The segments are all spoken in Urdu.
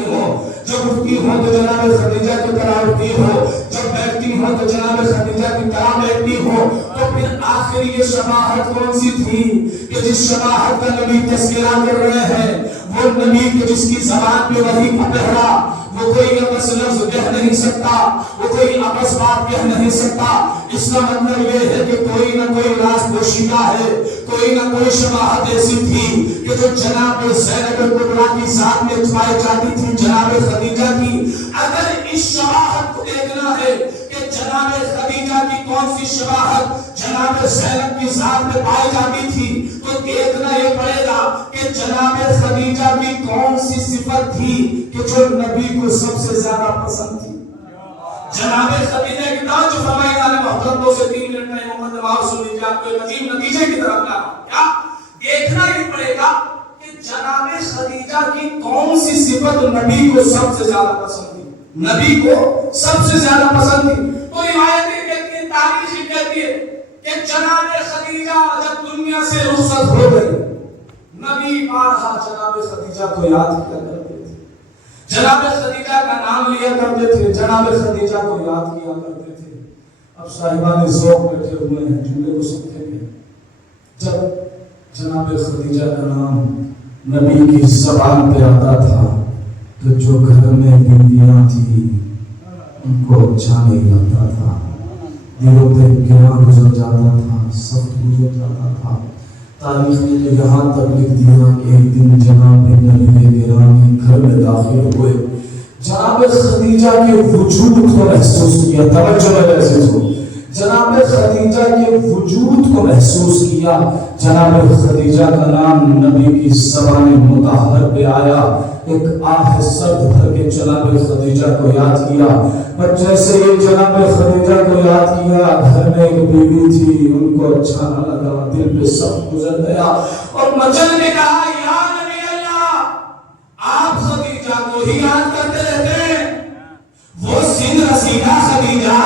آئی ہو، جب اٹھتی ہو تو جناب خدیجہ کی طرح اٹھتی ہو، جب بیٹھتی ہو تو جناب خدیجہ کی طرح بیٹھتی ہو، تو پھر آخر یہ شباہت کون سی تھی کہ جس شباہت کا نبی تذکرہ کر رہے ہیں؟ وہ نبی کہ جس کی زبان پہ وحی کا پہرا، وہ کوئی ابس لفظ کہہ نہیں سکتا، وہ کوئی ابس بات کہہ نہیں سکتا۔ اس کا مطلب یہ ہے کہ کوئی نہ کوئی راز پوشیدہ ہے، کوئی نہ کوئی شباہت ایسی تھی کہ جو جناب زینب کبریٰ کی ذات میں پائی جاتی تھی، جناب خدیجہ کی۔ اگر اس شباہت کو دیکھنا ہے کہ جناب خدیجہ کی کون سی شباہت جناب زینب کی ذات میں پائی جاتی تھی، تو دیکھنا یہ پڑے گا کہ جناب خدیجہ کی کون سی صفت تھی کہ جو نبی کو سب سے زیادہ پسند تھی۔ جناب خدیجہ کی توجہ فرمائے گا محترم دو سے 3 منٹ میں محمد آواز سن لیجیے، آپ کو عظیم نتیجے کی طرف جا رہا کیا دیکھنا یہ پڑے گا کہ جناب خدیجہ کی کون سی صفت نبی کو سب سے زیادہ پسند تھی، نبی کو سب سے زیادہ پسند تھی۔ تو روایتیں کہتی ہیں، تاریخ کہتی ہے کہ جناب خدیجہ جب دنیا سے رخصت ہو گئی، نبی بارہا جناب خدیجہ کو یاد کیا کرتے تھے، جناب خدیجہ کا نام لیا کرتے تھے، جناب خدیجہ کو یاد کیا کرتے تھے۔ اب صاحبان ذوق بیٹھے ہوئے ہیں، جملے کو سمجھیں گے۔ جب جناب خدیجہ کا نام نبی کی زبان پہ آتا تھا تو جو گھر میں بیویاں تھیں ان کو اچھا نہیں لگتا تھا، دلوں پہ گرا گزر جاتا تھا، سخت گزر جاتا تھا۔ تاریخ نے یہاں تک لکھ دیا کہ ایک دن جناب نبی گرامی گھر میں داخل ہوئے، جناب خدیجہ کے وجود کو محسوس کیا، توجہ ہے محسوس ہو، جناب خدیجہ کے وجود کو محسوس کیا۔ جناب خدیجہ کا نام نبی کی زبان مطہر پہ آیا، ایک آہ سرد بھر کے جناب خدیجہ کو یاد کیا۔ پر جیسے یہ جناب خدیجہ کو یاد کیا، گھر میں ایک بیوی تھی، ان کو اچھا نہ لگا، دل پہ سخت گزر گیا، اور مچل نے کہا یا نبی اللہ، آپ خدیجہ کو ہی یاد کرتے رہتے ہیں؟ وہ سن رسیدہ خدیجہ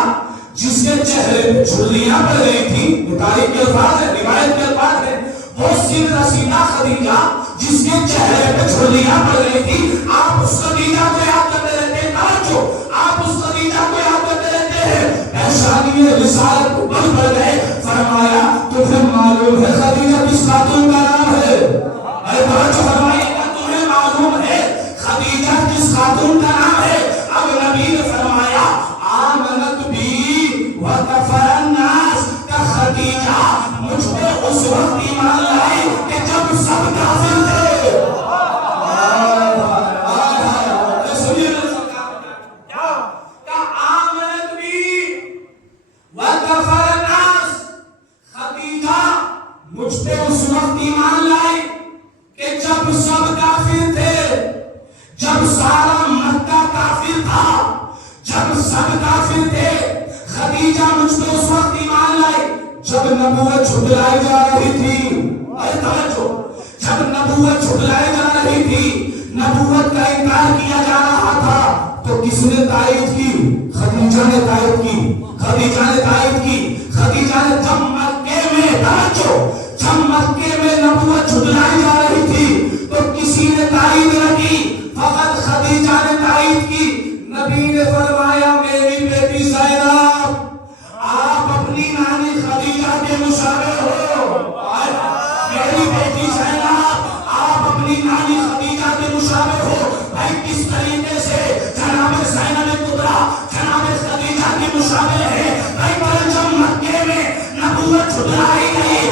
جس کے چہرے پہ جھریاں پڑ گئی تھی، تاریخ کے الفاظ ہے، روایت کے الفاظ ہے، وہ سن رسیدہ خدیجہ جس کے چہرے پہ جھریاں پڑ گئی تھی، آپ اس خدیجہ کو یاد کرتے رہتے ہیں؟ توجہ، آپ اس خدیجہ کو یاد کرتے رہتے ہیں؟ احسانی رسالت کو بل پڑ گئے، فرمایا تمہیں معلوم ہے خدیجہ کس خاتون کا نام ہے؟ اے توجہ فرمائیے گا، تمہیں معلوم ہے خدیجہ کس خاتون کا نام ہے؟ اب نبی نے فرمایا آمنت بی وکفر الناس، کہ خدیجہ مجھ پہ اس وقت ایمان لائی کہ جب سب کافر تھے۔ آمنت بی وکفر الناس، خدیجہ مجھ پہ اس وقت ایمان لائی کہ جب سب کافر تھے، جب سارا مکہ کافر تھا، جب سب کافر تھے، خدیجہ مجھ پہ اس وقت ایمان لائی جب نبوت جھٹلائی جا رہی تھی۔ جب نبوت جھٹلائی جا رہی تھی، نبوت کا انکار کیا جا رہا تھا، تو کس نے تائید کی؟ خدیجہ نے تائید کی، خدیجہ نے تائید کی۔ خدیجہ نے جب مکے میں جب مکے میں نبوت جھٹلائی جا رہی تھی تو کسی نے تائید نہ کی، فقط خدیجہ نے تائید کی۔ نبی نے فرمایا میری بیٹی زینب، آپ اپنی نانی خدیجہ کے مشابہ ہو۔ میری بیٹی زینب، آپ اپنی نانی خدیجہ کے مشابہ ہو۔ بھائی کس طریقے سے جناب زینب کبریٰ جناب خدیجہ کی مشابہ ہے؟ بھائی پر جب مکے میں نبوت جھٹلائی گئی